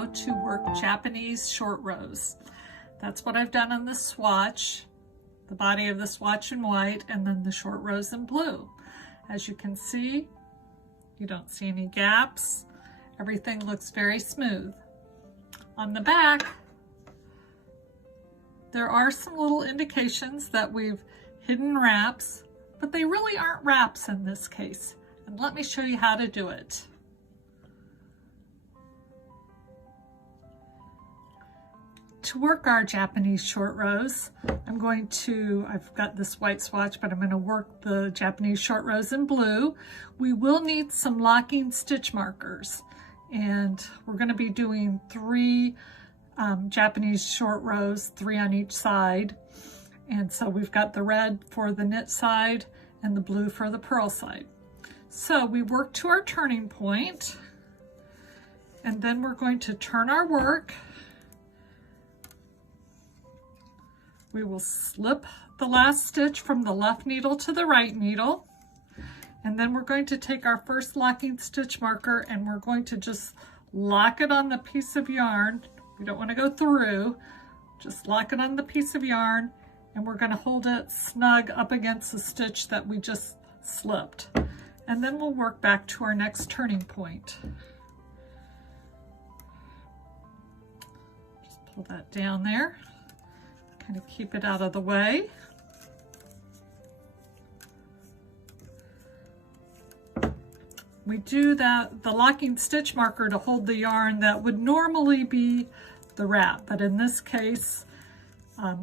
how to work Japanese short rows. That's what I've done on this swatch, the body of the swatch in white and then the short rows in blue. As you can see, you don't see any gaps. Everything looks very smooth. On the back, there are some little indications that we've hidden wraps, but they really aren't wraps in this case. And let me show you how to do it. To work our Japanese short rows, I've got this white swatch, but I'm going to work the Japanese short rows in blue. We will need some locking stitch markers, and we're going to be doing 3 Japanese short rows, 3 on each side. And so we've got the red for the knit side and the blue for the purl side. So we work to our turning point, and then we're going to turn our work. We will slip the last stitch from the left needle to the right needle, and then we're going to take our first locking stitch marker and we're going to just lock it on the piece of yarn. We don't want to go through, just lock it on the piece of yarn, and we're going to hold it snug up against the stitch that we just slipped. And then we'll work back to our next turning point. Just pull that down there. Kind of keep it out of the way. We do the locking stitch marker to hold the yarn that would normally be the wrap, but in this case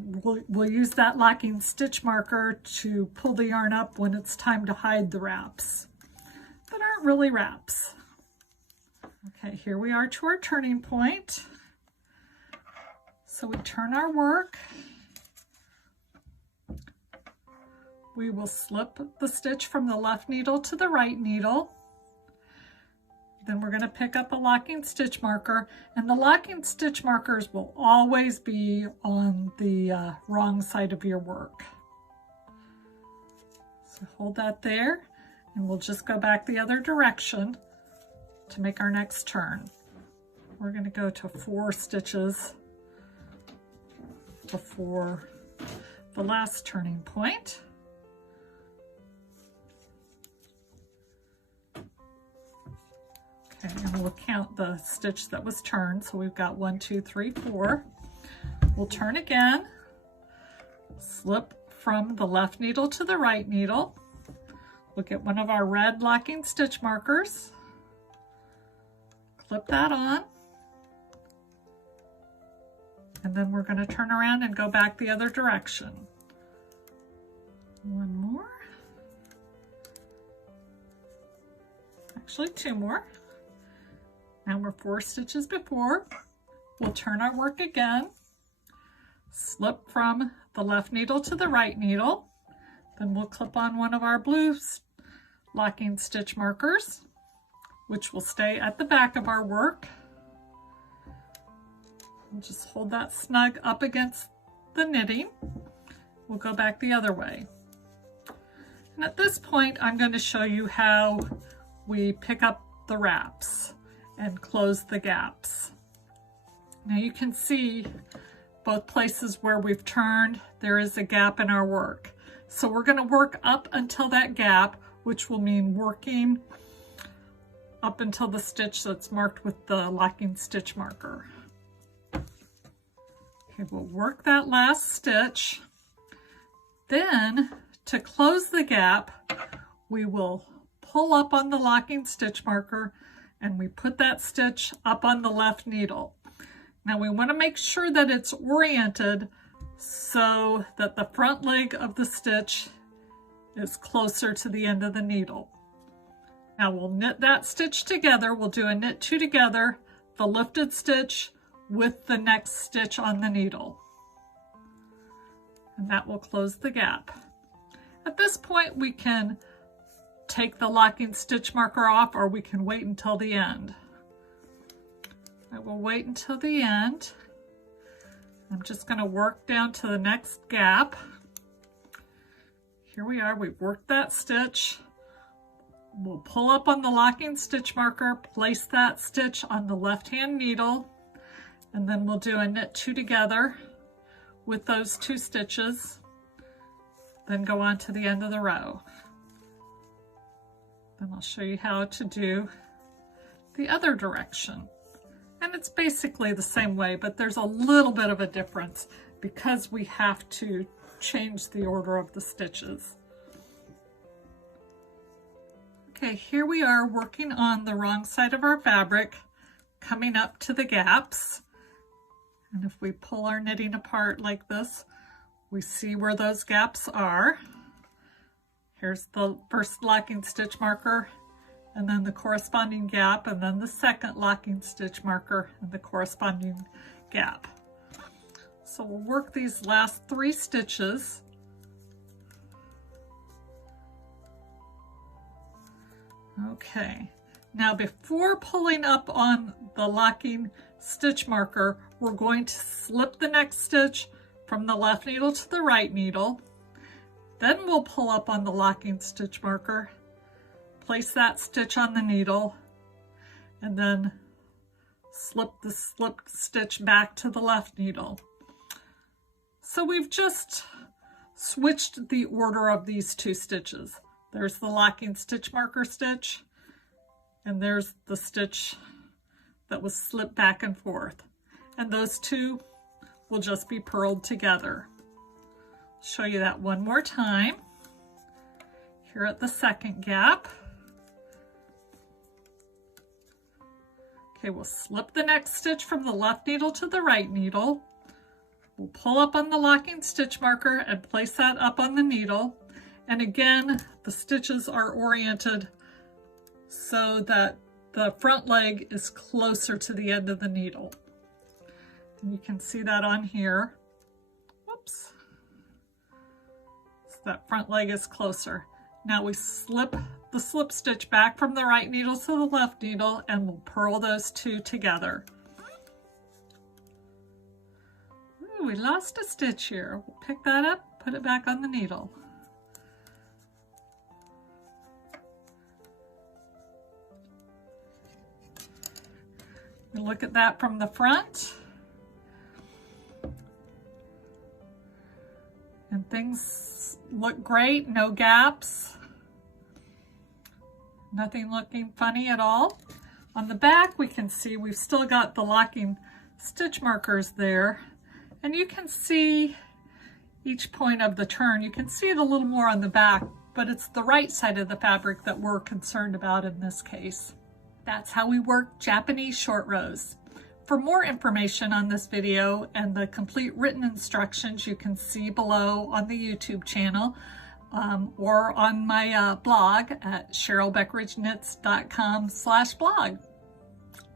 we'll use that locking stitch marker to pull the yarn up when it's time to hide the wraps that aren't really wraps. Okay, here we are to our turning point. So we turn our work. We will slip the stitch from the left needle to the right needle. Then we're going to pick up a locking stitch marker, and the locking stitch markers will always be on the wrong side of your work. So hold that there, and we'll just go back the other direction to make our next turn. We're going to go to 4 stitches before the last turning point. Okay, and we'll count the stitch that was turned. So we've got 1, 2, 3, 4. We'll turn again, slip from the left needle to the right needle. We'll get one of our red locking stitch markers, clip that on, and then we're going to turn around and go back the other direction. One more. Actually, 2 more. Now we're 4 stitches before. We'll turn our work again, slip from the left needle to the right needle. Then we'll clip on one of our blue locking stitch markers, which will stay at the back of our work. We'll just hold that snug up against the knitting. We'll go back the other way. And at this point, I'm going to show you how we pick up the wraps and close the gaps. Now you can see both places where we've turned, there is a gap in our work. So we're going to work up until that gap, which will mean working up until the stitch that's marked with the locking stitch marker. Okay, we'll work that last stitch. Then to close the gap, we will pull up on the locking stitch marker and we put that stitch up on the left needle. Now we want to make sure that it's oriented so that the front leg of the stitch is closer to the end of the needle. Now we'll knit that stitch together. We'll do a knit 2 together, the lifted stitch with the next stitch on the needle. And that will close the gap. At this point we can take the locking stitch marker off, or we can wait until the end. I will wait until the end. I'm just going to work down to the next gap. Here we are, we've worked that stitch. We'll pull up on the locking stitch marker, place that stitch on the left-hand needle, And then we'll do a knit 2 together with those 2 stitches, then go on to the end of the row. Then I'll show you how to do the other direction. And it's basically the same way, but there's a little bit of a difference because we have to change the order of the stitches. Okay, here we are working on the wrong side of our fabric, coming up to the gaps. And if we pull our knitting apart like this, we see where those gaps are. Here's the first locking stitch marker, and then the corresponding gap, and then the second locking stitch marker and the corresponding gap. So we'll work these last 3 stitches. Okay, now before pulling up on the locking stitch marker, we're going to slip the next stitch from the left needle to the right needle. Then we'll pull up on the locking stitch marker, place that stitch on the needle, and then slip the slipped stitch back to the left needle. So we've just switched the order of these 2 stitches. There's the locking stitch marker stitch, and there's the stitch that was slipped back and forth. And those 2 will just be purled together. Show you that one more time. Here at the second gap. Okay, we'll slip the next stitch from the left needle to the right needle. We'll pull up on the locking stitch marker and place that up on the needle. And again, the stitches are oriented so that the front leg is closer to the end of the needle. And you can see that on here. Whoops. So that front leg is closer. Now we slip the slip stitch back from the right needle to the left needle, and we'll purl those 2 together. Ooh, we lost a stitch here. We'll pick that up, put it back on the needle. We look at that from the front. And things look great, no gaps. Nothing looking funny at all. On the back, we can see we've still got the locking stitch markers there. And you can see each point of the turn. You can see it a little more on the back, but it's the right side of the fabric that we're concerned about in this case. That's how we work Japanese short rows. For more information on this video and the complete written instructions, you can see below on the YouTube channel or on my blog at CherylBeckeridgeKnits.com/blog.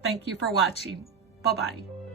Thank you for watching. Bye-bye.